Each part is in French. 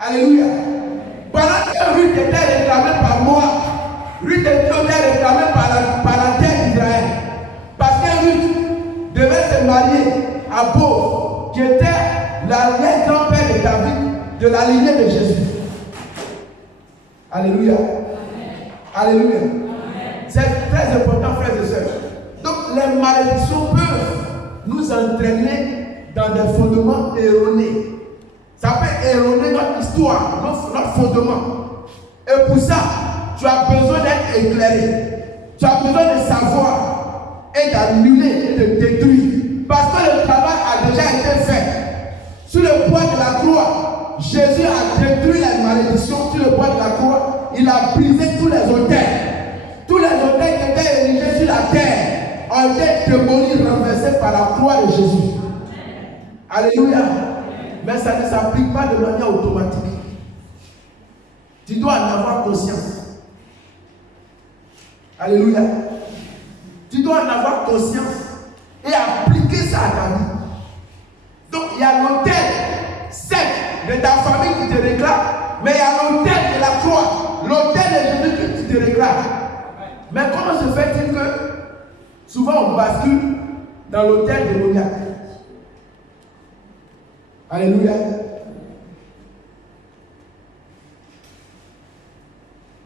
Alléluia. Pendant que Ruth était réclamée par moi, Ruth était réclamée par la terre d'Israël. Parce que Ruth devait se marier à Boaz, qui était l'arrière-grand-père de David, de la lignée de Jésus. Alléluia. Alléluia. C'est très important, frères et sœurs. Donc, les malédictions peuvent nous entraîner dans des fondements erronés. Ça peut erroner notre histoire, notre fondement. Et pour ça, tu as besoin d'être éclairé. Tu as besoin de savoir et d'annuler et de détruire. Parce que le travail a déjà été fait. Sur le bois de la croix, Jésus a détruit les malédictions. Sur le bois de la croix, il a brisé tous les autels. Tous les autels qui étaient érigés sur la terre ont été démolis, renversés par la croix de Jésus. Alléluia. Mais ça ne s'applique pas de manière automatique. Tu dois en avoir conscience. Alléluia. Tu dois en avoir conscience et appliquer ça à ta vie. Donc il y a l'autel sec de ta famille qui te réclame, mais il y a l'autel de la croix, l'autel de Jésus qui te réclame. Mais comment se fait-il que souvent on bascule dans l'autel démoniaque? Alléluia.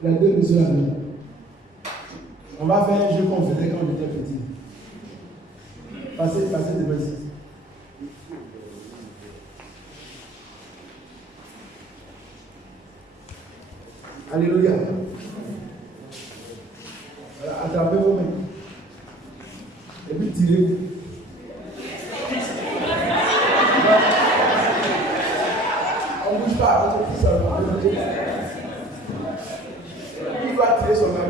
Les deux nous sont amis. On va faire un jeu qu'on faisait quand on était petit. Passez de ici. Alléluia. Attrapez vos mains. Et puis tirez. On ne bouge pas, on se pousse. Il va tirer son main.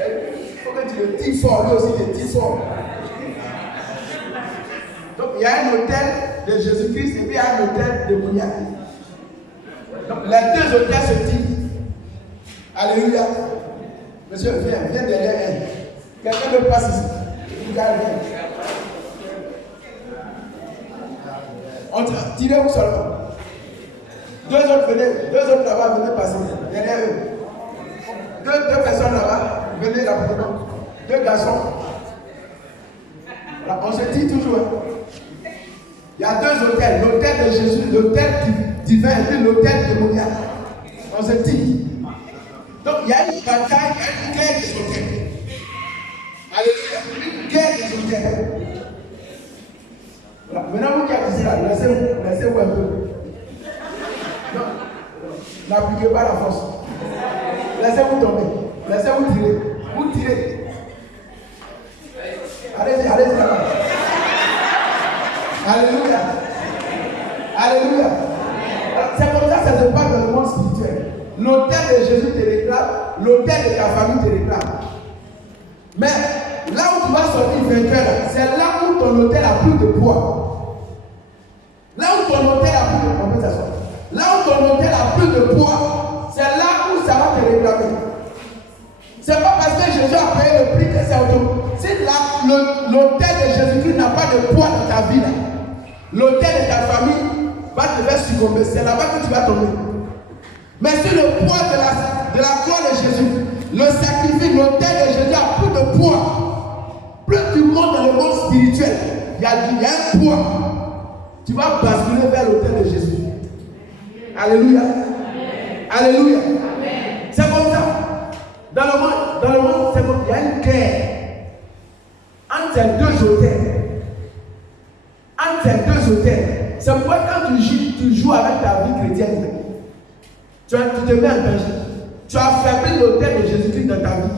Il faut que tu le tires fort, lui aussi il tire fort. Donc il y a un autel de Jésus-Christ et puis il y a un autel démoniaque. Donc les deux autels se tirent. Alléluia. Monsieur, viens derrière elle. Quelqu'un me passe ici. Regarde bien. On tirez vous seulement. Deux autres là-bas, venez passer. Derrière eux. Deux personnes là-bas, venez là-bas. Deux garçons. Voilà, on se dit toujours. Il y a deux autels. L'autel de Jésus, l'autel divin et l'autel démoniaque. On se dit. Donc il y a une bataille, il y a une guerre des autels. Alléluia. Une guerre des autels. Voilà. Maintenant vous qui êtes ici là, laissez-vous un peu. Non, n'appliquez pas la force. Laissez-vous tomber. Laissez-vous tirer. Vous tirez. Allez-y là-bas. Alléluia. Alléluia. C'est comme ça que ça se passe dans le monde spirituel. L'autel de Jésus te réclame, l'autel de ta famille te réclame. Mais là où tu vas sortir vainqueur, c'est là où ton autel a plus de poids. Là où ton autel a plus de poids, on peut s'asseoir. Là où ton autel a plus de poids, c'est là où ça va te réclamer. C'est pas parce que Jésus a payé le prix que c'est auto. Si l'autel de Jésus-Christ n'a pas de poids dans ta vie, l'autel de ta famille va te faire succomber. C'est là-bas que tu vas tomber. Mais si le poids de la croix de Jésus, le sacrifice, l'autel de Jésus a plus de poids, plus tu montes dans le monde spirituel, il y a un poids. Tu vas basculer vers l'autel de Jésus. Alléluia. Amen. Alléluia. Amen. C'est comme ça. Dans le monde, c'est comme il y a une guerre entre ces deux autels. Entre ces deux autels. C'est pourquoi quand tu joues avec ta vie chrétienne, tu te mets en danger. Tu affaiblis l'autel de Jésus-Christ dans ta vie.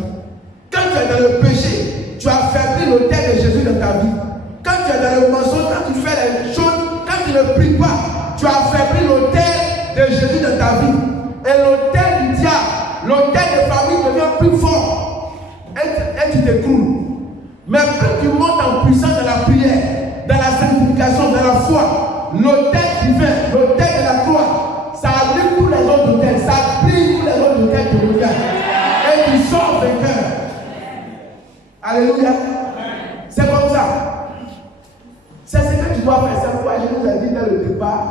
Quand tu es dans le péché, tu affaiblis l'autel de Jésus dans ta vie. Quand tu es dans le mensonge, quand tu fais les choses, quand tu ne pries pas, tu affaiblis l'autel de Jésus dans ta vie. Et l'autel du diable, l'autel de famille devient plus fort. Et tu t'écroules. Mais plus tu montes en puissance dans la prière, dans la sanctification, dans la foi, l'autel divin, l'autel de la croix, ça abrise tous les autres autels, ça abrise tous les autres autels de l'autel. Et tu sors vainqueur. Alléluia. C'est comme ça. C'est ce que tu dois faire. C'est pourquoi je nous ai dit dès le départ,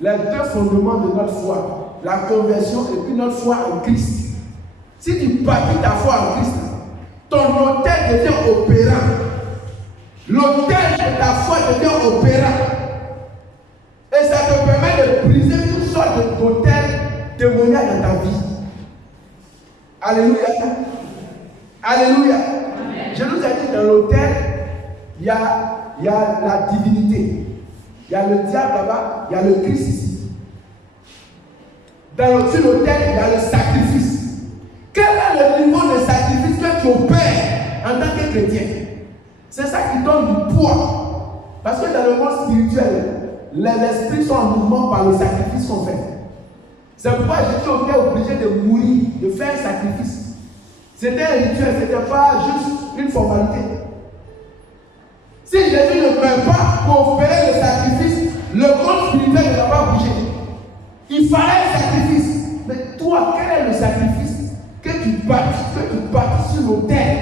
les deux fondements de notre foi. la conversion et puis notre foi en Christ. Si tu bâtis ta foi en Christ, ton autel devient opérant. L'autel de ta foi devient opérant. Et ça te permet de briser toutes sortes d'autels témoignages dans ta vie. Alléluia. Alléluia. Amen. Je nous ai dit dans l'autel, il y a la divinité. Il y a le diable là-bas, il y a le Christ ici. Sur l'autel, il y a le sacrifice. Quel est le niveau de sacrifice que tu opères en tant que chrétien? C'est ça qui donne du poids. Parce que dans le monde spirituel, les esprits sont en mouvement par le sacrifice qu'on fait. C'est pourquoi Jésus était obligé de mourir, de faire un sacrifice. C'était un rituel, ce n'était pas juste une formalité. Si Jésus ne peut pas pour opérer le sacrifice, le monde spirituel ne va pas bouger. Il fallait un sacrifice. Mais toi, quel est le sacrifice que tu bâtis sur l'autel?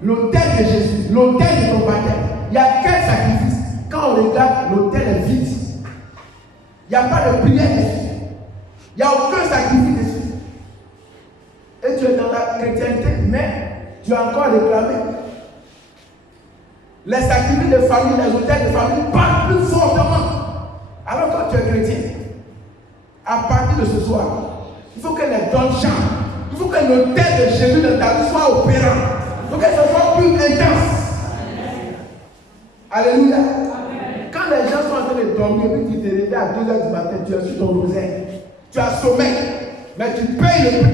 L'autel de Jésus, l'autel de ton baptême. Il y a quel sacrifice? Quand on regarde, l'autel est vide. Il n'y a pas de prière dessus. Il n'y a aucun sacrifice dessus. Et tu es dans la chrétienté, mais tu as encore réclamé. Les sacrifices de famille, les autels de famille parlent plus fortement. Alors que tu es chrétien, à partir de ce soir, il faut que les dons changent. Il faut que l'autel de Jésus de ta vie soit opérant. Il faut que ce soit plus intense. Alléluia. Quand les gens sont en train de dormir et tu te réveilles à 2h du matin, tu es sur ton rosaire. Tu as sommeil, mais tu payes le prix.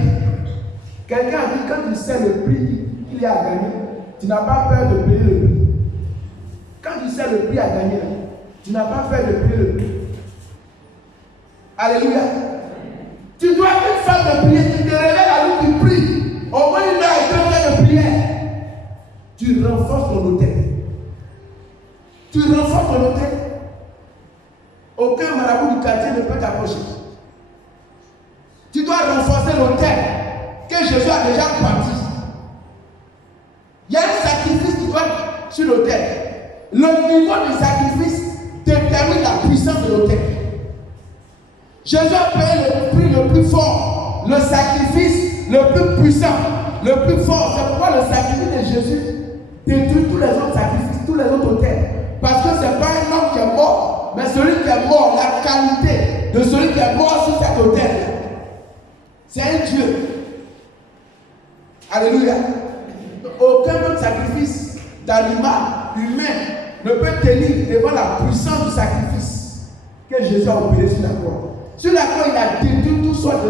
Quelqu'un a dit, quand tu sais le prix qu'il y a à gagner, tu n'as pas peur de payer le prix. Quand tu sais le prix à gagner, tu n'as pas peur de payer le prix. Alléluia. Tu dois être une femme de prière, tu te réveilles à l'heure, tu pries. Au moins une heure et 2 heures de prière. Tu renforces ton autel. Tu renforces ton autel. Aucun marabout du quartier ne peut t'approcher. Tu dois renforcer l'autel que Jésus a déjà bâti. Il y a un sacrifice qui doit être sur l'autel. Le niveau du sacrifice détermine la puissance de l'autel. Jésus a payé le prix le plus fort, le sacrifice le plus puissant, le plus fort. C'est pourquoi le sacrifice de Jésus détruit tous les autres sacrifices, tous les autres autels. Parce que ce n'est pas un homme qui est mort, mais celui qui est mort, la qualité de celui qui est mort sur cet autel. C'est un Dieu. Alléluia. Aucun autre sacrifice d'animal, humain, ne peut tenir devant la puissance du sacrifice que Jésus a opéré sur la croix. Sur la croix, il a détruit toutes sortes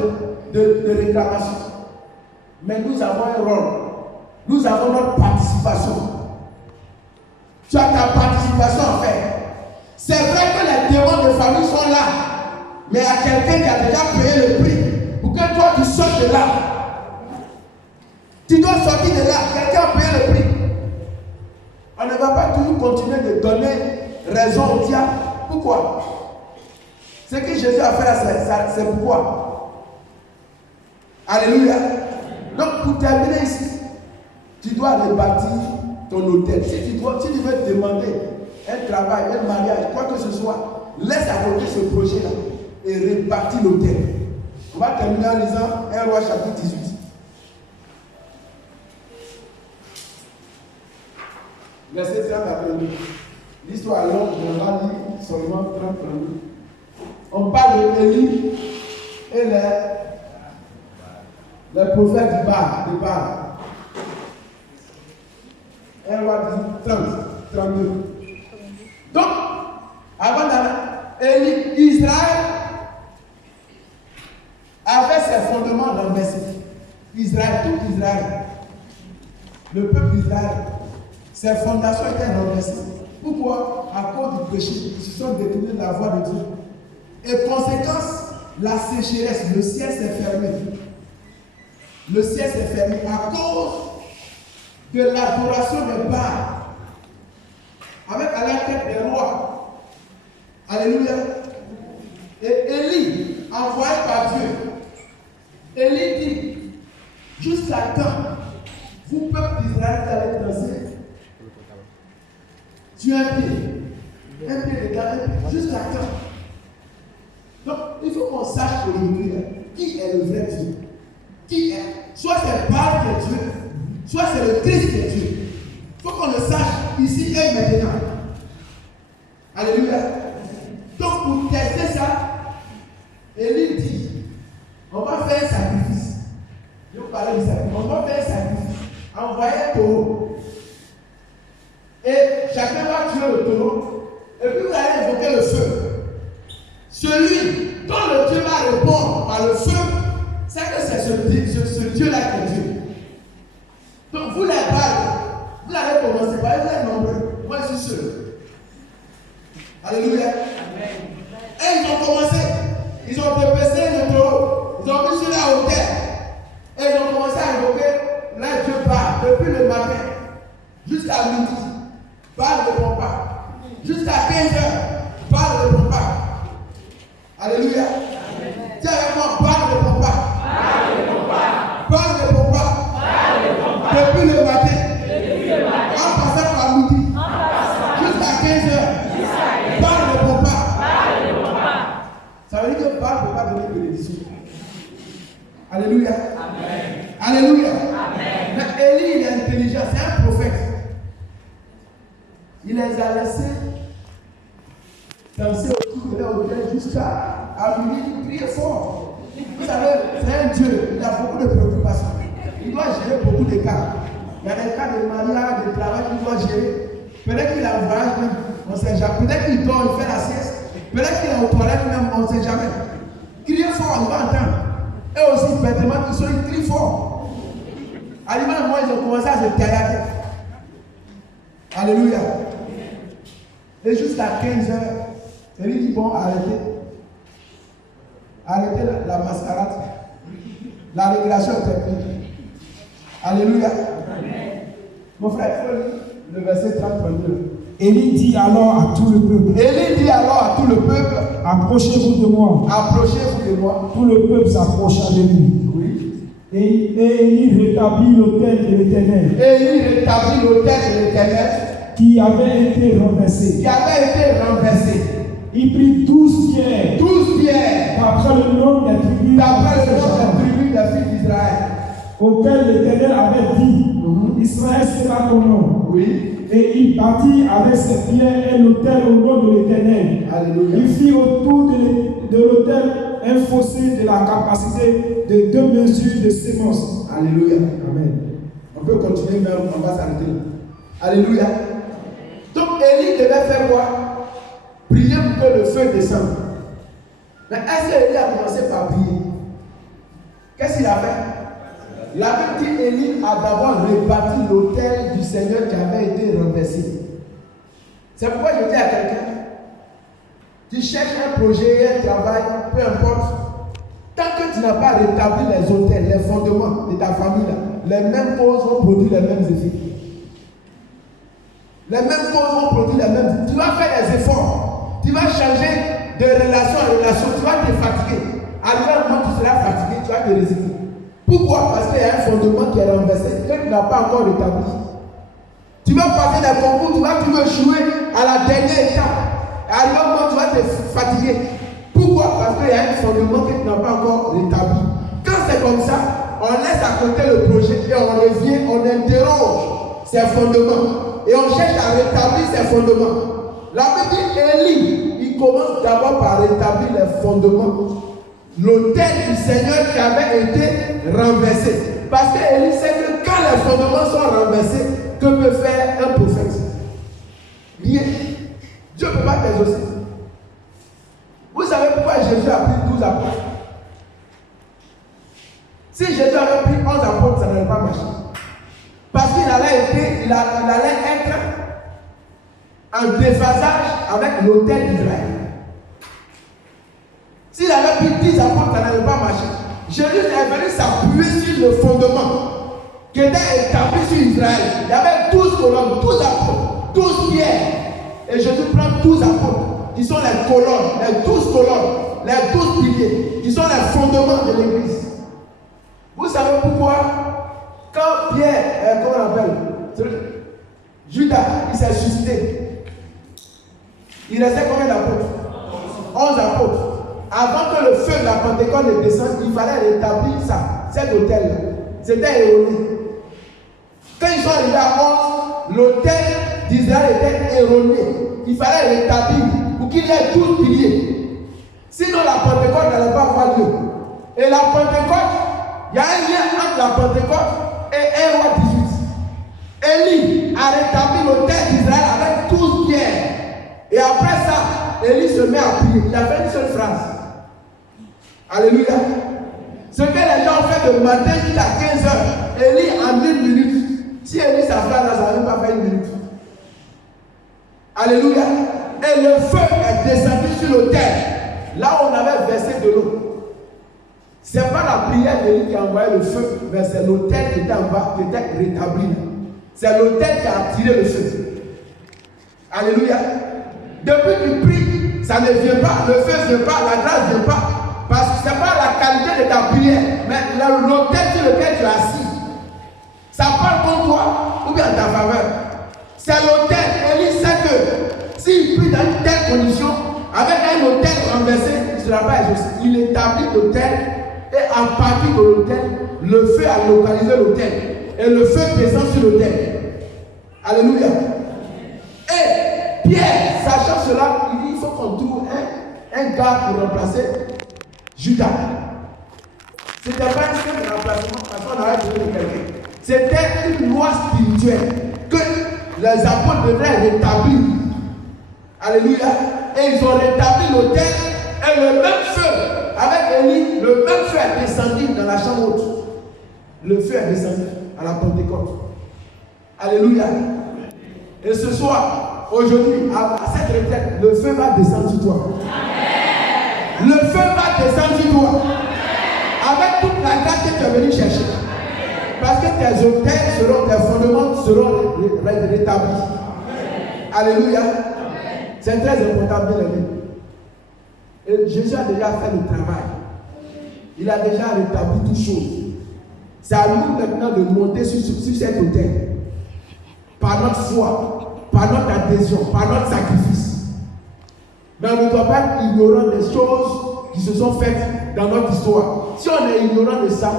de réclamations. Mais nous avons un rôle. Nous avons notre participation. Tu as ta participation à faire. C'est vrai que les démons de famille sont là. Mais il y a quelqu'un qui a déjà payé le prix pour que toi tu sortes de là. Tu dois sortir de là. Quelqu'un a payé le prix. On ne va pas toujours continuer de donner raison au diable. Pourquoi? Ce que Jésus a fait, c'est pourquoi. Alléluia. Donc, pour terminer ici, tu dois rebâtir ton hôtel. Si tu veux demander un travail, un mariage, quoi que ce soit, laisse à côté ce projet-là et rebâtis l'hôtel. On va terminer en lisant 1 Roi chapitre 18. Verset 30 à 32. L'histoire longue, on va lire seulement 30 à 32. On parle d'Élie et les prophètes du Baal. 1 Roi 30, 32. Donc, avant d'Élie, Israël avait ses fondements dans le Messie. Israël, tout Israël, le peuple d'Israël, ses fondations étaient dans le Messie. Pourquoi? À cause du péché, ils se sont détournés de la voie de Dieu. Et conséquence, la sécheresse, le ciel s'est fermé. Le ciel s'est fermé à cause de l'adoration des Baal. Avec à la tête des rois. Alléluia. Et Élie, envoyé par Dieu, Élie dit, jusqu'à quand vous, peuple d'Israël, allez danser sur un pied de garde, jusqu'à quand? Donc, il faut qu'on sache aujourd'hui qui est le vrai Dieu. Qui est. Soit c'est Baal qui est Dieu, soit c'est le Christ qui est Dieu. Il faut qu'on le sache ici et maintenant. Alléluia. Donc pour tester ça, Élie dit, on va faire un sacrifice. Je vous parlais du sacrifice. On va faire un sacrifice. Envoyer un taureau. Et chacun va tuer le taureau. Et puis vous allez invoquer le feu. Celui dont le Dieu va répondre par le feu, c'est que c'est ce Dieu-là qui est Dieu. Donc vous les Baals, vous allez commencer par vous êtes nombreux. Moi je suis seul. Alléluia. Amen. Et ils ont commencé. Ils ont dépecé le taureau. Ils ont mis sur la hauteur. Et ils ont commencé à invoquer leur Dieu Baal depuis le matin jusqu'à midi. Baal ne répond pas. Jusqu'à 15h, Baal ne répond pas. Alléluia. Dis avec moi, Baal ne répond pas. Baal ne répond pas. Baal ne répond pas. Baal ne répond pas. Depuis le matin. En passant par midi. Jusqu'à 15h. Baal ne répond pas. Baal ne répond pas. Ça veut dire que Baal ne peut pas donner bénédiction. Alléluia. Amen. Alléluia. Amen. Mais Élie, il est intelligent, c'est un prophète. Il les a laissés danser autour de leur hôtel jusqu'à midi, prier fort. Vous savez, c'est un Dieu, il a beaucoup de préoccupations. Il doit gérer beaucoup de cas. Il y a des cas de mariage, de travail qu'il doit gérer. Peut-être qu'il a un voyage même, on ne sait jamais. Peut-être qu'il dort, il fait la sieste. Peut-être qu'il est aux toilettes même, on ne sait jamais. Crier fort, il va entendre. Et aussi, bêtement, ils crient fort. À l'image, moi, ils ont commencé à se caillader. Alléluia. Et jusqu'à 15h, il dit bon, arrêtez. Arrêtez la mascarade. La régulation est terminée. Alléluia. Amen. Mon frère, il faut lire le verset 32. Élie dit alors à tout le peuple. Élie dit alors à tout le peuple. Approchez-vous de moi. Approchez-vous de moi. Tout le peuple s'approcha de lui. Oui. Et Élie rétablit l'autel de l'Éternel. Élie rétablit l'autel de l'Éternel. Qui avait été renversé. Qui avait été renversé. Il prit 12 pierres. 12 pierres. D'après le nom des tribus. D'après le nom des tribus des fils d'Israël. Auquel l'Éternel avait dit, Israël sera ton nom. Oui. Et il bâtit avec ses pierres un autel au nom de l'Éternel. Alléluia. Il fit autour de l'autel un fossé de la capacité de 2 mesures de sémence. Alléluia. Amen. On peut continuer, mais on va s'arrêter là. Alléluia. Donc Élie devait faire quoi? Prier pour que le feu descende. Mais est-ce qu'Élie a commencé par prier? Qu'est-ce qu'il a fait? La Bible dit Élie a d'abord rebâti l'autel du Seigneur qui avait été renversé. C'est pourquoi je dis à quelqu'un, tu cherches un projet, un travail, peu importe, tant que tu n'as pas rétabli les autels, les fondements de ta famille, là, les mêmes causes vont produire les mêmes effets. Les mêmes causes vont produire les mêmes. Tu vas faire des efforts, tu vas changer de relation en relation, tu vas te fatiguer. Arrivé un moment, tu seras fatigué, tu vas te résigner. Pourquoi? Parce qu'il y a un fondement qui est renversé, que tu n'as pas encore rétabli. Tu vas passer des concours, tu veux échouer à la dernière étape. Arrivé un moment, tu vas te fatiguer. Pourquoi? Parce qu'il y a un fondement que tu n'as pas encore rétabli. Quand c'est comme ça, on laisse à côté le projet et on revient, on interroge ses fondements. Et on cherche à rétablir ses fondements. La Bible dit Élie, il commence d'abord par rétablir les fondements. L'autel du Seigneur qui avait été renversé. Parce qu'Élie sait que quand les fondements sont renversés, que peut faire un prophète? Rien. Dieu ne peut pas t'exaucer. Vous savez pourquoi Jésus a pris 12 apôtres? Si Jésus avait pris 11 apôtres, ça n'allait pas marcher. Parce qu'il allait être en déphasage avec l'autel d'Israël. S'il avait pris 10 apôtres, ça n'allait pas marcher. Jésus est venu s'appuyer sur le fondement qui était établi sur Israël. Il y avait 12 colonnes, 12 apôtres, 12 pierres. Et Jésus prend 12 apôtres, qui sont les colonnes, les 12 colonnes, les 12 piliers, qui sont les fondements de l'église. Vous savez pourquoi? Quand Pierre, comment on appelle, Judas, il s'est suicidé. Il restait combien d'apôtres? 11 apôtres. avant que le feu de la Pentecôte ne descende, il fallait rétablir ça, cet hôtel-là. C'était erroné. Quand ils sont arrivés à 11, l'hôtel d'Israël était erroné. Il fallait rétablir pour qu'il y ait 12 piliers. Sinon, la Pentecôte n'allait pas avoir lieu. Et la Pentecôte, il y a un lien entre la Pentecôte et 1 roi 18. Élie a rétabli l'hôtel d'Israël avec 12 pierres. Et après ça, Élie se met à prier. Il a fait une seule phrase. Alléluia. Ce que les gens ont fait de matin jusqu'à 15 heures, Élie en 1 minute. Si Élie sa phrase, ça ne va même pas faire 1 minute. Alléluia. Et le feu est descendu sur l'autel. Là où on avait versé de l'eau. Ce n'est pas la prière d'Élie qui a envoyé le feu, mais c'est l'autel qui était en bas, qui était rétabli. C'est l'autel qui a attiré le feu. Alléluia. Depuis que tu pries, ça ne vient pas, le feu ne vient pas, la grâce ne vient pas. Parce que ce n'est pas la qualité de ta prière, mais l'autel sur lequel tu es assis. Ça parle contre toi ou bien en ta faveur. C'est l'autel. Élie sait que s'il prie dans une telle condition, avec un autel renversé, il ne sera pas exaucé. Il établit l'autel et à partir de l'autel, le feu a localisé l'autel. Et le feu descend sur l'autel. Alléluia. Et Pierre, sachant cela, il dit il faut qu'on trouve un gars pour remplacer Judas. Ce n'était pas un simple remplacement parce qu'on aurait besoin de quelqu'un. C'était une loi spirituelle que les apôtres devraient rétablir. Alléluia. Et ils ont rétabli l'autel et le même feu, avec Élie, le même feu est descendu dans la chambre haute. Le feu est descendu à la Pentecôte. Alléluia. Et ce soir, aujourd'hui, à cette retraite, le feu va descendre sur toi. Amen. Le feu va descendre sur toi. Avec toute la grâce que tu es venu chercher. Parce que tes autels seront, tes fondements seront rétablis. Alléluia. C'est très important, bien aimé. Et Jésus a déjà fait le travail. Il a déjà rétabli toutes choses. C'est à nous maintenant de monter sur cet autel. Par notre foi, par notre adhésion, par notre sacrifice. Mais on ne doit pas être ignorant des choses qui se sont faites dans notre histoire. Si on est ignorant de ça,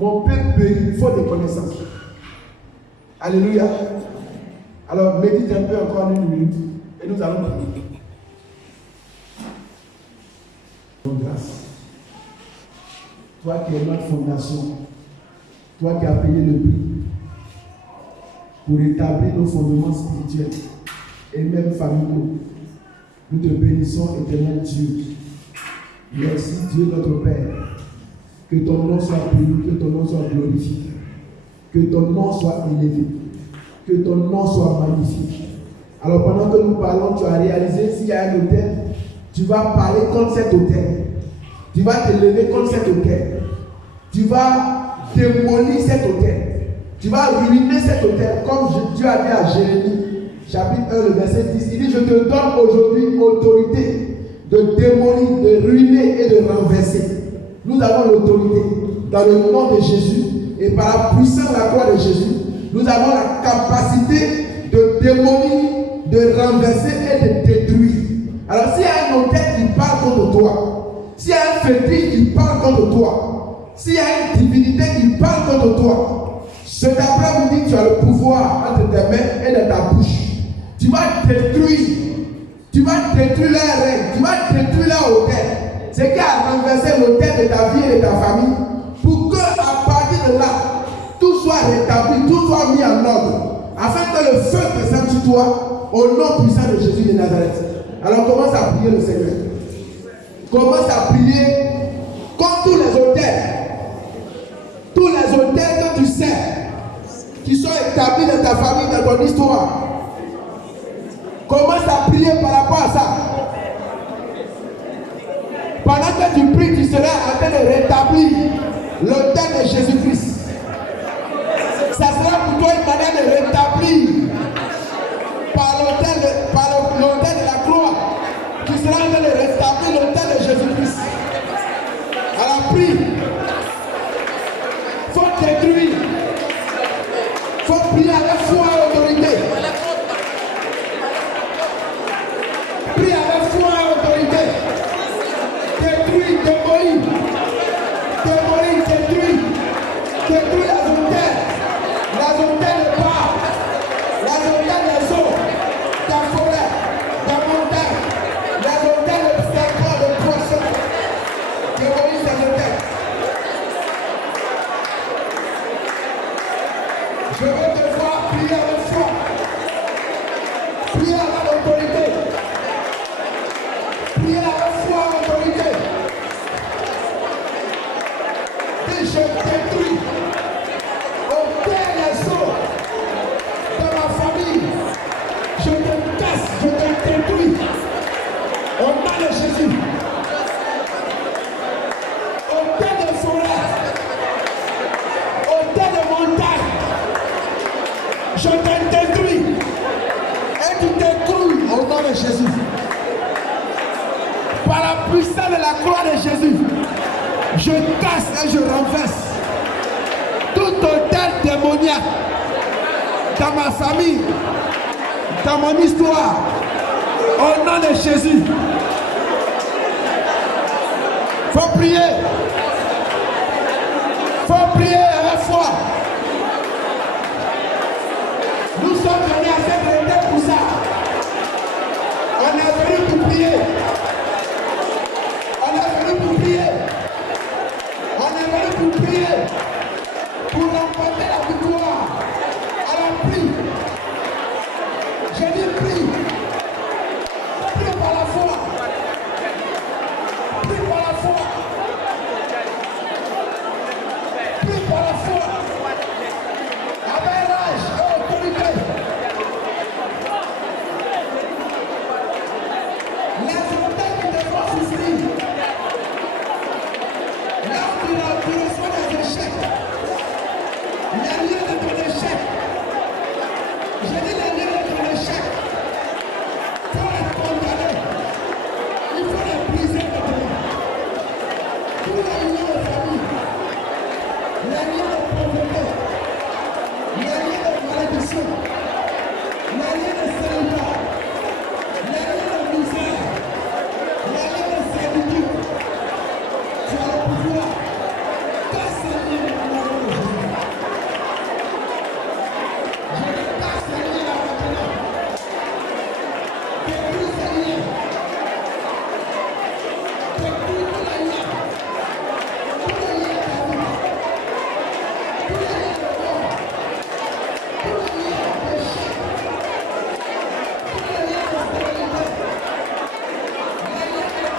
mon peuple périt, faute de connaissances. Alléluia. Alors, médite un peu encore 1 minute et nous allons prier. Grâce. Toi qui es notre fondation, toi qui as payé le prix pour établir nos fondements spirituels et même familiaux, nous te bénissons, éternel Dieu. Merci Dieu notre Père. Que ton nom soit béni, que ton nom soit glorifié, que ton nom soit élevé, que ton nom soit magnifique. Alors pendant que nous parlons, tu as réalisé s'il y a un autel, tu vas parler contre cet autel. Tu vas te lever contre cet autel. Tu vas démolir cet autel. Tu vas ruiner cet autel, comme Dieu a dit à Jérémie, chapitre 1, le verset 10. Il dit, je te donne aujourd'hui autorité de démolir, de ruiner et de renverser. Nous avons l'autorité dans le nom de Jésus et par la puissance de la croix de Jésus, nous avons la capacité de démolir, de renverser et de détruire. Alors s'il y a un autel qui parle contre toi, s'il y a un fétiche qui parle contre toi, s'il y a une divinité qui parle contre toi, cet après-midi tu as le pouvoir entre tes mains et dans ta bouche. Tu vas détruire leur règne, tu vas détruire leur autel. Ce qui a renversé l'autel de ta vie et de ta famille, pour que à partir de là, tout soit rétabli, tout soit mis en ordre, afin que le feu descende sur toi, au nom puissant de Jésus de Nazareth. Alors commence à prier le Seigneur. Commence à prier contre tous les autels. Tous les autels que tu sais, qui sont établis dans ta famille, dans ton histoire. Commence à prier par rapport à ça. Pendant que tu pries, tu seras en train de rétablir l'autel de Jésus-Christ. Ça sera pour toi une manière de rétablir par l'autel de la croix. Tu seras en train de rétablir l'autel de Jésus-Christ. Alors prie. Il faut détruire. Il faut prier avec foi et autorité. Prie avec foi et autorité. Détruis dit, je détruis aucun réseau de ma famille. Je te casse, je te détruis. Au nom de Jésus. Aucun de forêt, aucun de montagne, je te détruis. Et tu t'écroules au nom de Jésus. Par la puissance de la croix de Jésus, je casse et je renverse tout autel démoniaque dans ma famille, dans mon histoire, au nom de Jésus. Faut prier. Faut prier avec foi. Nous sommes venus à cette réunion pour ça. On est venu pour prier. On est venu pour prier. On est venu pour prier. Pour remporter la victoire. Alors prie. J'ai dit prie. Prie par la foi. Prie par la foi. Prie par la foi. Avec rage et autorité. Les autorités qui te font souffrir. Là où tu reçois des échecs. Les lieux de ton échec. J'ai dit les lieux de ton échec. Il faut les condamner. Il faut les briser maintenant. Tous les lieux de famille. Les lieux de pauvreté. Les lieux de malédiction. Les lieux de célibat. Les lieux de misère. Les lieux de servitude. Tu as le pouvoir. Casse les lieux de la mort de Jésus. Je te casse les lieux là maintenant. Détruis ces lieux. Détruis tous les lieux. Tous les lieux de ta vie. Tous les lieux de mort. Tous les lieux de péché. Tous les lieux de stérilité. Les lieux de inaptitude. Les lieux de prière.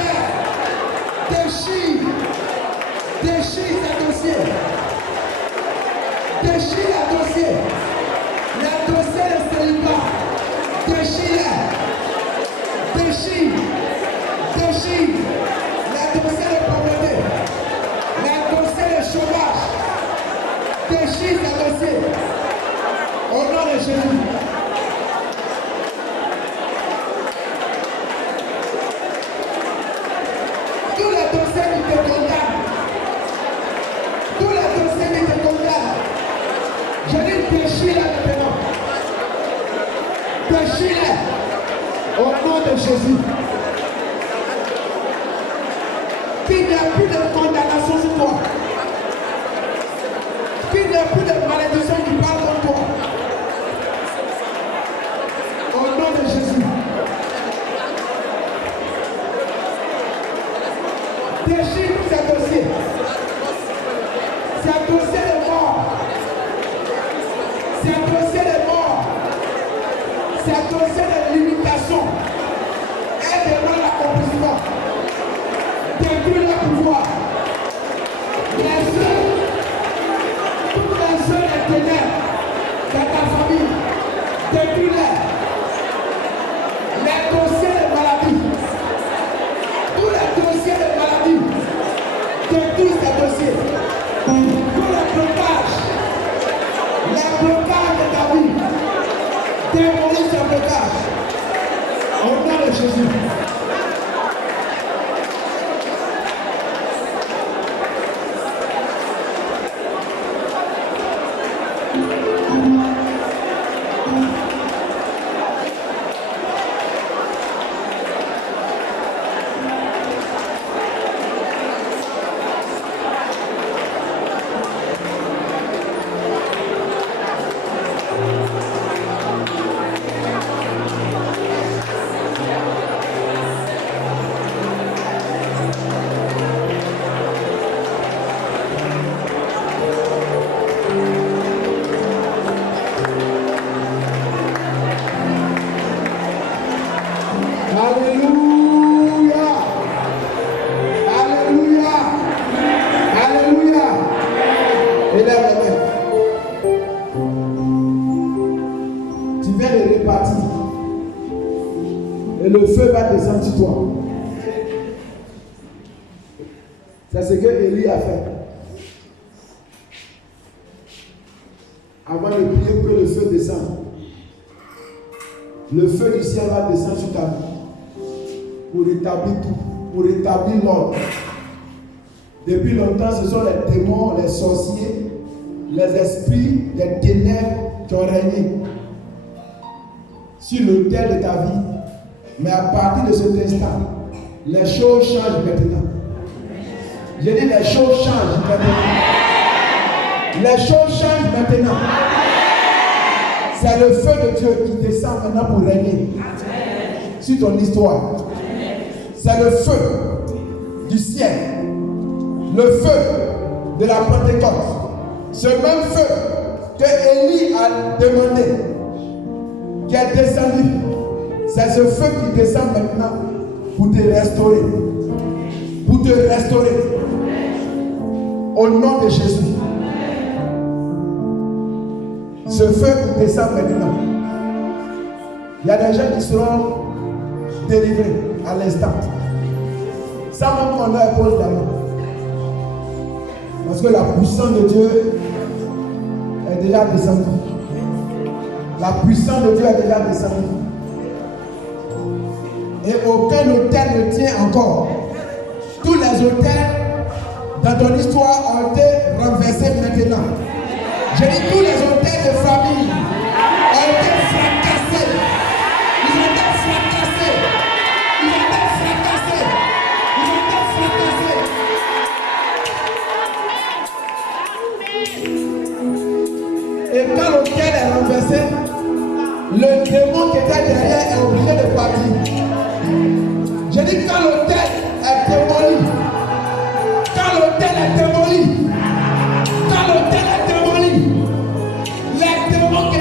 spirituel. Déchire. Déchire ce dossier. Déchire le dossier. Le dossier de célibat. Déchire. Déchire. Déchire. Le dossier de pauvreté. Le dossier de chômage. Déchire ce dossier. Au nom de Jésus. Tous les dossiers qui te condamnent. Tous les dossiers qui te condamnent. Je dis déchire-les maintenant. Déchire-les. Au nom de Jésus. Qu'il n'y a plus de condamnation sur toi. Qu'il n'y a plus de malédiction qui parle contre toi. Au nom de Jésus. Déchire tous ces dossiers. C'est un dossier de mort. C'est un dossier de mort. C'est un dossier de limitation. Et de non-accomplissement. Détruis le pouvoir. Les œuvres, toutes les œuvres des ténèbres dans ta famille, détruis-les. Les dossiers de maladie, tous les dossiers de maladie, détruis ces dossiers. Tous les blocages de ta vie, démolis ces blocages. Au nom de Jésus. Le feu va descendre sur toi. C'est ce que Élie a fait. Avant de prier que le feu descende, le feu du ciel va descendre sur ta vie pour établir tout, pour établir l'ordre. Depuis longtemps, ce sont les démons, les sorciers, les esprits des ténèbres qui ont régné sur l'autel de ta vie. Mais à partir de cet instant, les choses changent maintenant. J'ai dit les choses changent maintenant. Les choses changent maintenant. C'est le feu de Dieu qui descend maintenant pour régner sur ton histoire. C'est le feu du ciel. Le feu de la Pentecôte. Ce même feu que Élie a demandé, qui est descendu. C'est ce feu qui descend maintenant pour te restaurer. Pour te restaurer. Au nom de Jésus. Ce feu qui descend maintenant. Il y a des gens qui seront délivrés à l'instant. Sans même qu'on leur pose la main. Parce que la puissance de Dieu est déjà descendue. La puissance de Dieu est déjà descendue. Et aucun autel ne tient encore. Tous les autels dans ton histoire ont été renversés maintenant. J'ai dit tous les autels de famille ont été fracassés. Ils ont été fracassés. Ils ont été fracassés. Ils ont été fracassés. Et quand l'autel est renversé, le démon qui était derrière est obligé de partir. J'ai dit quand l'autel est démoli, quand l'autel est démoli, quand l'autel est démoli, les démons qui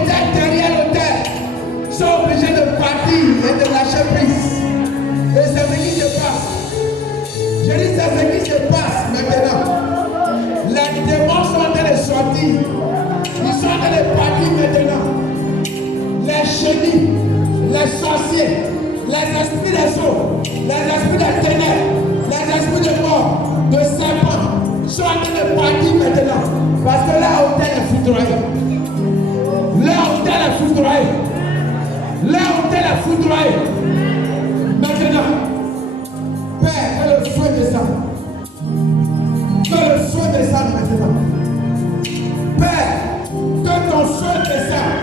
Je dis, c'est ce qui se passe maintenant. Les démons sont en train de sortir. Ils sont en train de partir maintenant. Les chenilles, les sorciers, les esprits des eaux, les esprits des ténèbres, les esprits de mort, de serpents, sont en train de partir maintenant. Parce que là, hôtel est foudroyé. Là, hôtel est foudroyé. Là, hôtel est foudroyé. Maintenant, Père, que le feu descende. Que le feu descende maintenant. Père, que ton feu descende.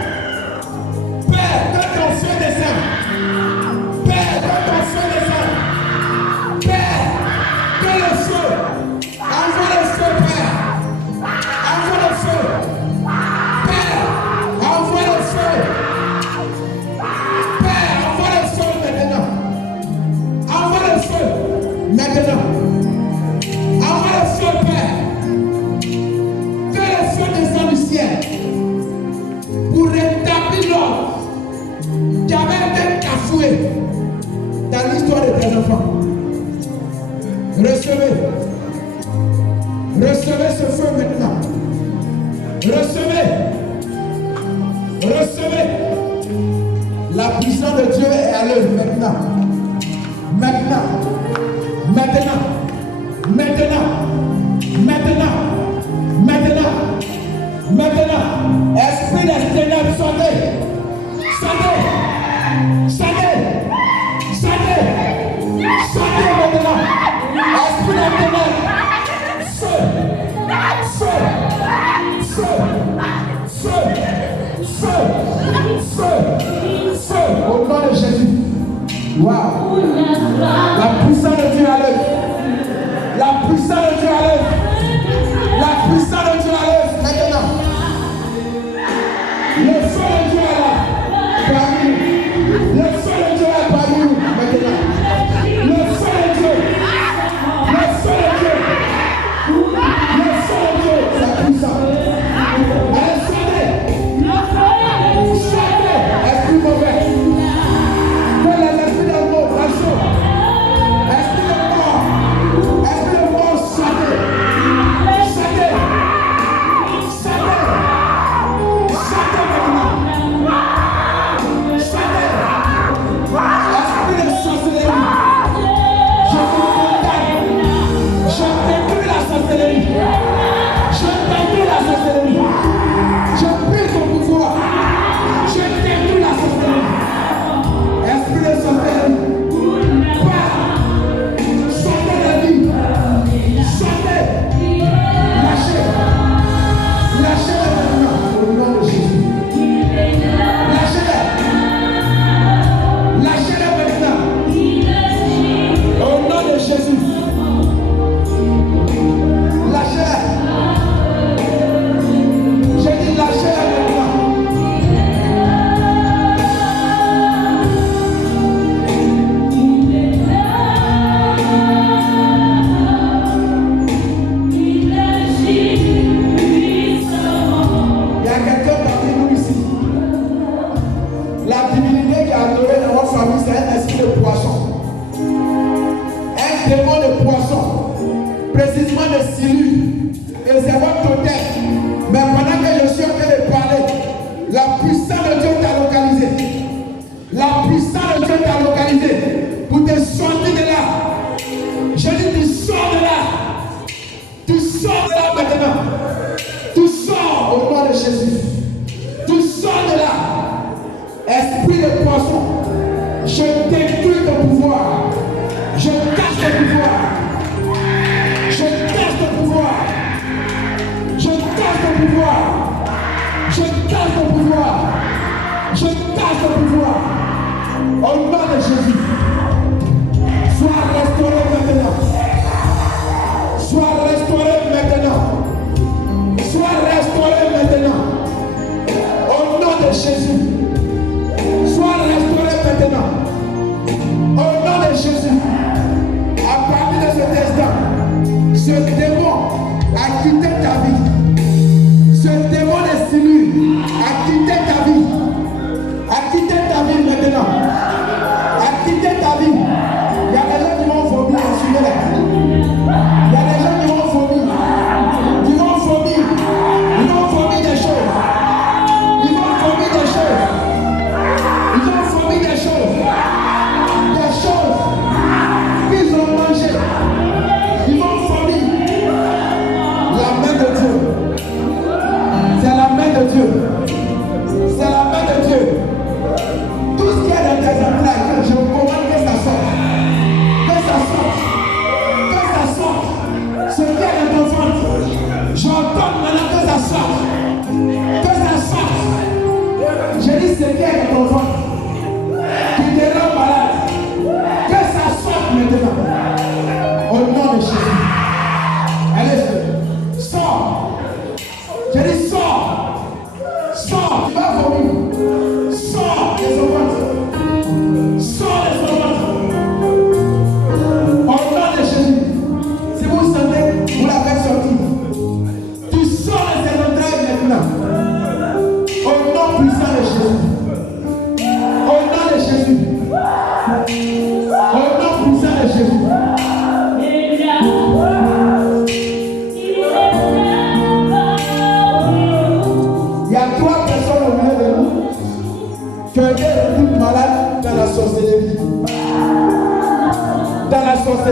Père, que ton feu descende. Père, que ton feu descende. Père, que le feu. Envoie le feu, Père. Envoie le feu. Père, envoie le feu. Père, envoie le feu maintenant. Envoie le feu maintenant. Envoie le feu, Père. Que le feu descende du ciel pour rétablir l'ordre qui avait été cafoué dans l'histoire de tes enfants. Recevez. Recevez ce feu maintenant. Recevez. Recevez. La puissance de Dieu est à l'œuvre maintenant. Maintenant. Maintenant. Maintenant. Maintenant. Maintenant. Maintenant. Esprit des ténèbres, sortez. Sortez. Sortez. Sortez. Sortez maintenant. Esprit des ténèbres. Feu. Feu. Feu. Feu. Feu. Feu. Feu. Au nom de Jésus. Waouh. La puissance de Dieu à l'œuvre. La puissance de Dieu à l'œuvre. La puissance de Dieu à l'œuvre maintenant. Le feu de Dieu est là. Parmi nous. Le feu de Dieu est parmi nous maintenant. Le feu de Dieu. Le feu de Dieu. Le feu de Dieu. C'est puissant. Allez, sortez. Sortez. Esprit mauvais. Que les esprits de mort, la chose. Esprit de mort. Esprit de mort, sortez. Sortez. Sortez. Sortez maintenant. Sortez. Esprit de sorcellerie. Je vous condamne. Je détruis la sorcellerie. Je détruis la sorcellerie. Je prie ton pouvoir. Je détruis la sorcellerie. Esprit de sorcellerie. Pas. Sortez la vie. Sortez. Lâchez. Lâchez-le maintenant. Au nom de Jésus. Lâchez-le. Lâchez-le maintenant. Au nom de Jésus. Lâchez-le. J'ai dit lâchez-le maintenant. Il y a quelqu'un parmi nous ici. La divinité qui a adoré dans votre famille, c'est un esprit de poisson. Un démon de poisson. Précisément de silure. Et c'est votre totem. Mais pendant que je suis en train de parler, la puissance de Dieu t'a localisé. La puissance de Dieu t'a localisé pour te sortir de là. Je dis, tu sors de là. Tu sors de là maintenant. Tu sors au nom de Jésus. Tu sors de là. Esprit de poisson, je détruis ton pouvoir. Je casse ton pouvoir. Je casse ton pouvoir. Je casse ton pouvoir. Je casse ton pouvoir. Je casse ton pouvoir. Au nom de Jésus. Sois restauré maintenant. Sois restauré maintenant. Sois restauré maintenant. Au nom de Jésus. Sois restauré maintenant. Au nom de Jésus. À partir de cet instant, ce démon a quitté ta vie. Ce démon de silure a quitté ta vie. A quitté ta vie maintenant. A quitté ta vie. Il y a des gens qui vont vomir en suivant.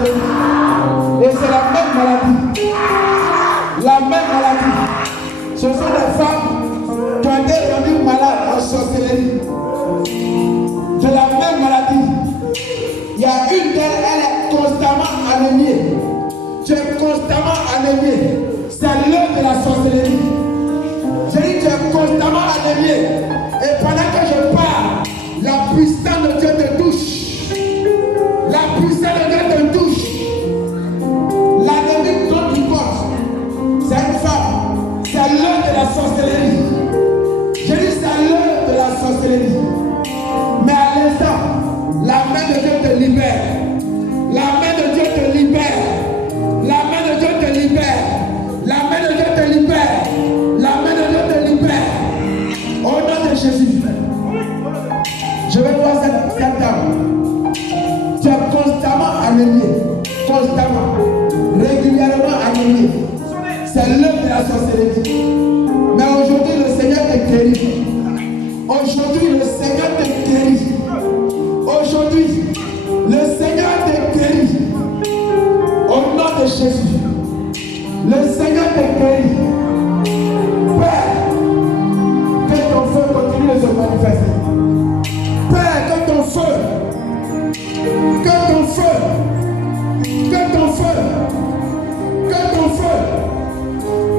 sorcellerie. Et c'est la même maladie. La même maladie. Ce sont des femmes qui ont été rendues malades en sorcellerie. De la même maladie. Il y a une d'elles, elle est constamment anémiée. Tu es constamment anémié. C'est l'œuvre de la sorcellerie. Je dis tu es constamment anémié. Et pendant que je parle, la puissance de Dieu te touche. La puissance de Dieu te touche. L'anémie dont tu portes, c'est une femme. C'est l'œuvre de la sorcellerie. Je dis c'est l'œuvre de la sorcellerie. Mais à l'instant, la main de Dieu te libère. La main de Dieu te libère. La main de Dieu te libère. La main de Dieu te libère. La main de Dieu te libère. Au nom de Jésus. Je vais voir cette dame. Tu es constamment anémié. Constamment. Régulièrement anémié. C'est l'œuvre de la sorcellerie. Mais aujourd'hui, le Seigneur te guérit. Aujourd'hui, le Seigneur te guérit. Aujourd'hui, le Seigneur te guérit. Au nom de Jésus. Le Seigneur te guérit. Père, que ton feu continue de se manifester. Père, que ton feu,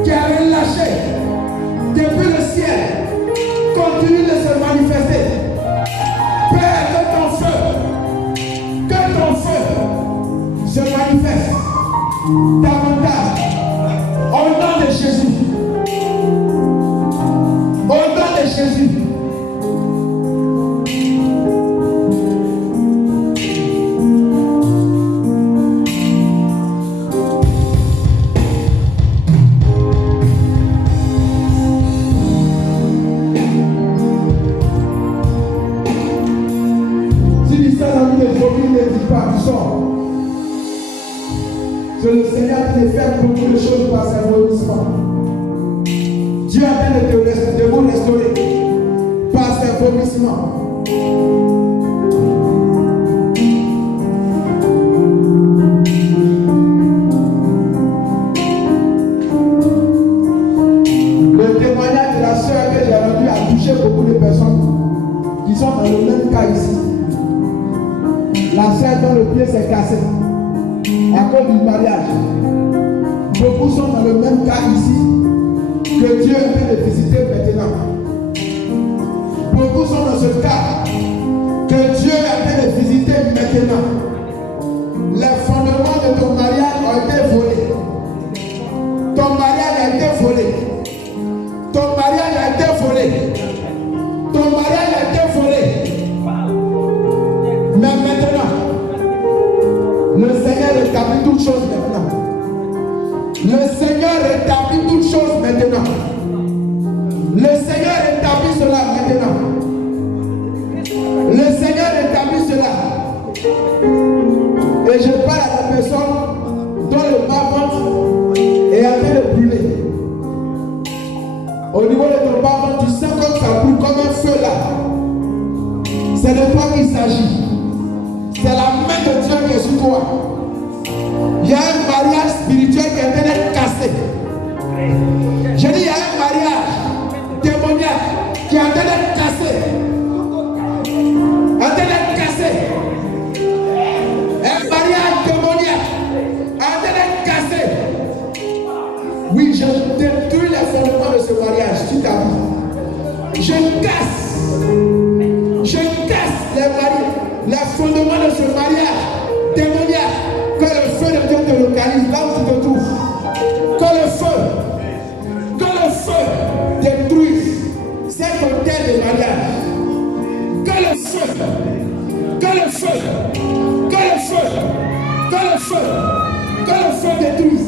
qui a relâché depuis le ciel, continue de se manifester. Père, que ton feu se manifeste davantage. Au nom de Jésus. Au nom de Jésus. Que le Seigneur te fait beaucoup de choses par ses vomissements. Dieu est en train de vous restaurer par ses vomissements. Le témoignage de la sœur que j'ai rendu a touché beaucoup de personnes qui sont dans le même cas ici. La sœur dont le pied s'est cassé à cause du mariage. Beaucoup sont dans le même cas ici que Dieu est en train de visiter maintenant. Beaucoup sont dans ce cas que Dieu est en train de visiter maintenant. Les fondements de ton mariage ont été volés. Ton mariage a été volé. Ton mariage a été volé. Ton mariage a été volé. Mais maintenant, le Seigneur rétablit toutes choses maintenant. Le Seigneur rétablit toutes choses maintenant. Le Seigneur rétablit cela maintenant. Le Seigneur rétablit cela. Et je parle à la personne dont le bas-ventre est en train de brûler. Au niveau de ton bas-ventre, tu sens comme ça brûle comme un feu là. C'est de toi qu'il s'agit. C'est la main de Dieu qui est sur toi. Il y a un mariage spirituel qui est en train d'être cassé. Je dis il y a un mariage démoniaque qui est en train d'être cassé. En train d'être cassé. Un mariage démoniaque en train d'être cassé. Oui, je détruis les fondements de ce mariage. Tu t'as vu. Je casse les fondements de ce mariage démoniaque. Que le feu de Dieu te localise là où tu te trouves. Que le feu détruise cet hôtel de mariage. Que le feu détruise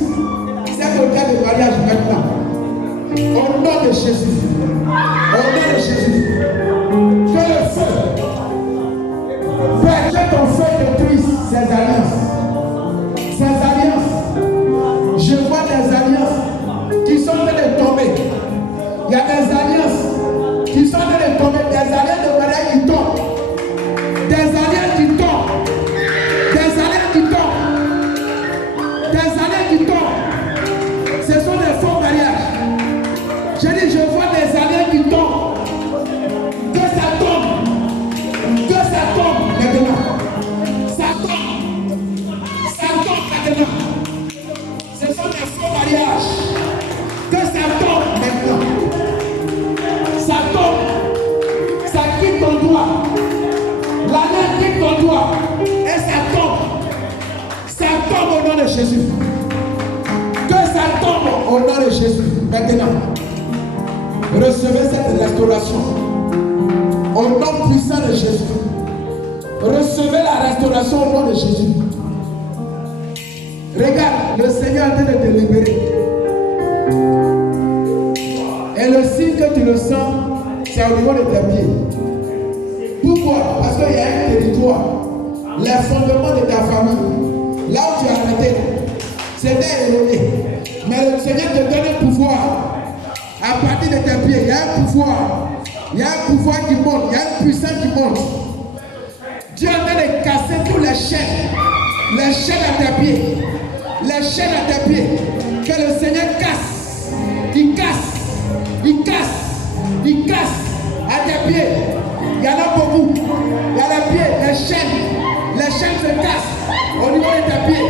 cet hôtel de mariage maintenant. Au nom de Jésus. Au nom de Jésus. Que le feu. Père, que ton feu détruise ces alliances. Ces alliances. Je vois des alliances qui sont en train de tomber. Il y a des alliances qui sont en train de tomber. Des alliances de mariage qui tombent. Des alliances qui tombent. Des alliances qui tombent. maintenant. Ce sont des faux mariages. Que ça tombe maintenant. Ça tombe. Ça quitte ton doigt. La main quitte ton doigt. Et ça tombe. Ça tombe au nom de Jésus. Que ça tombe au nom de Jésus. Maintenant. Recevez cette restauration. Au nom puissant de Jésus. Recevez la restauration au nom de Jésus. Regarde, le Seigneur est en train de te libérer. Et le signe que tu le sens, c'est au niveau de tes pieds. Pourquoi? Parce qu'il y a un territoire. Les fondements de ta famille. Là où tu as arrêté, c'était érodé. Mais le Seigneur te donne un pouvoir. À partir de tes pieds, il y a un pouvoir. Il y a un pouvoir qui monte. Il y a une puissance qui monte. Dieu est en train de casser tous les chaînes. Les chaînes à tes pieds. Les chaînes à tes pieds. Que le Seigneur casse. Il casse. Il casse. Il casse à tes pieds. Il y en a beaucoup. Il y a les pieds, les chaînes. Les chaînes se cassent au niveau de tes pieds.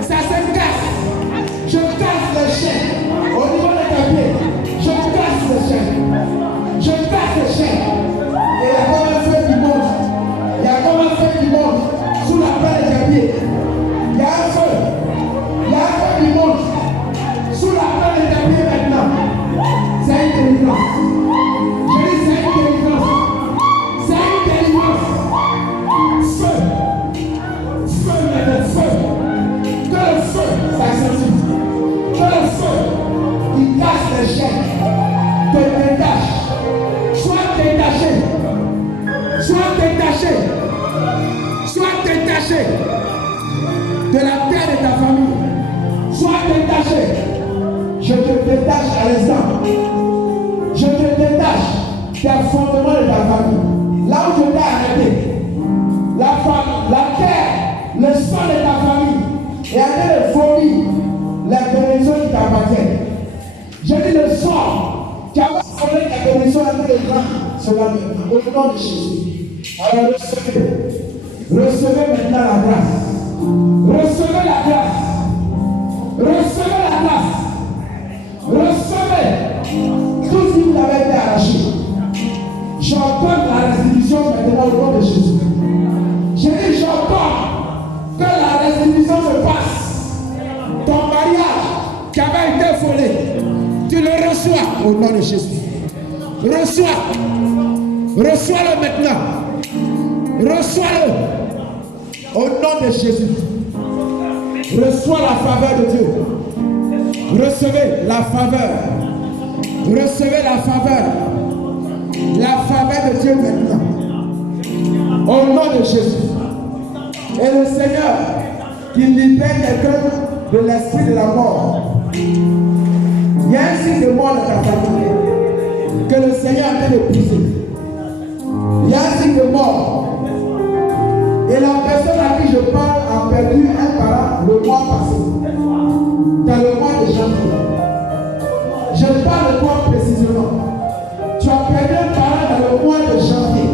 Ça se casse. Je casse les chaînes au niveau de tes pieds. Je casse les chaînes. Je casse les chaînes. Et il y a comme un feu qui monte. Il y a comme un feu qui monte sous la plaie de tes pieds. Il y a un feu. Il y a un feu qui monte sous la plaie de tes pieds maintenant. C'est une délivrance. Je dis c'est une délivrance. C'est une délivrance. Feu. Feu, mais le feu. Que le feu s'accentue. Que le feu, il casse les chaînes. Te détache. Sois détaché. Sois détaché. Sois détaché de la terre de ta famille. Sois détaché. Je te détache à l'instant. Je te détache des fondements de ta famille. Là où je t'ai arrêté, la terre, le sang de ta famille est en train de vomir les bénédictions qui t'appartiennent. Je dis le sang qui a formé ta bénédiction en train de prendre cela maintenant. Au nom de Jésus. Alors recevez maintenant la grâce. Recevez la grâce. Recevez la grâce. Recevez tout ce qui vous avait été arraché. J'ordonne la restitution maintenant au nom de Jésus. J'ai dit j'ordonne que la restitution se passe. Ton mariage qui avait été volé, tu le reçois au nom de Jésus. Reçois. Reçois-le maintenant. Reçois-le au nom de Jésus. Reçois la faveur de Dieu. Recevez la faveur. Recevez la faveur. La faveur de Dieu maintenant. Au nom de Jésus. Et le Seigneur qui libère quelqu'un de l'esprit de la mort. Il y a un signe de mort dans ta famille que le Seigneur a en train de briser. Il y a un signe de mort. Et la personne à qui je parle a perdu un parent le mois passé. Dans le mois de janvier. Je parle de toi précisément. Tu as perdu un parent dans le mois de janvier.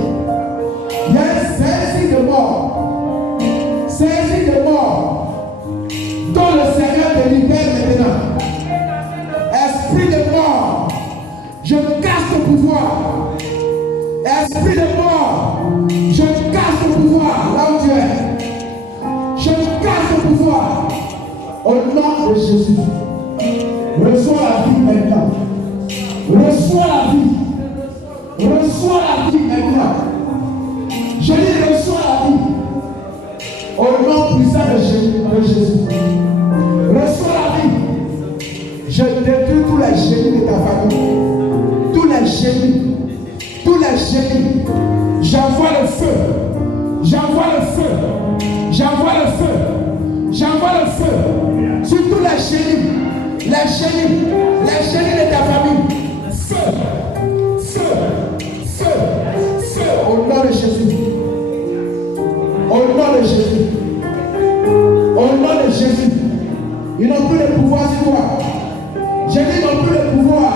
Il y a un signe de mort. C'est un signe de mort dont le Seigneur te libère maintenant. Esprit de mort, je casse ton pouvoir. Esprit de mort, je casse ton pouvoir là où tu es. Je casse ton pouvoir au nom de Jésus. Reçois la vie maintenant. Reçois la vie. Reçois la vie maintenant. Je dis reçois la vie. Au nom puissant de Jésus. Reçois la vie. Je détruis tous les génies de ta famille. Tous les génies. Tous les génies. J'envoie le feu. J'envoie le feu. J'envoie le feu. J'envoie le feu. Sur tous les génies. Les génies. Les génies de ta famille. Feu. Feu. Feu. Feu. Au nom de Jésus. Au nom de Jésus. Au nom de Jésus. Ils n'ont plus le pouvoir sur toi. J'ai dit ils n'ont plus le pouvoir.